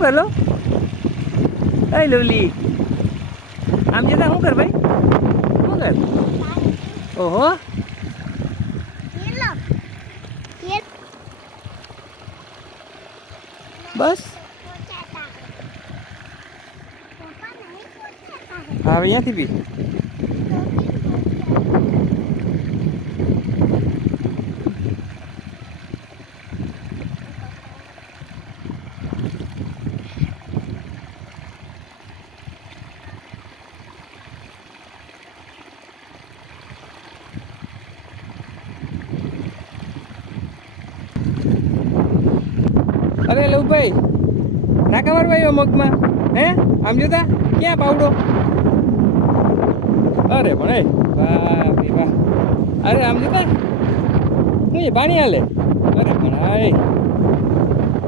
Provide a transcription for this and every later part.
કર લો એ લવલી આમ જતા શું કર ભાઈ શું કર ઓહો બસ હા અહીંયાથી બી અરે લવભાઈ ના ખબર ભાઈ મગમાં હે આમ જોતા ક્યાં પાવડો અરે પણ એ વાહ ભાઈ વાહ અરે આમ જોતા શું છે પાણી હાલે અરે પણ હા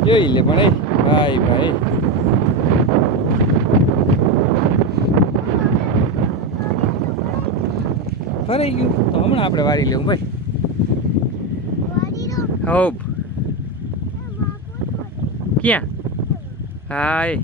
જોઈ લે પણ એ ભાઈ ભાઈ ફરાઈ ગયું તો હમણાં આપણે વારી લેવું ભાઈ હોપ ક્યાં હાય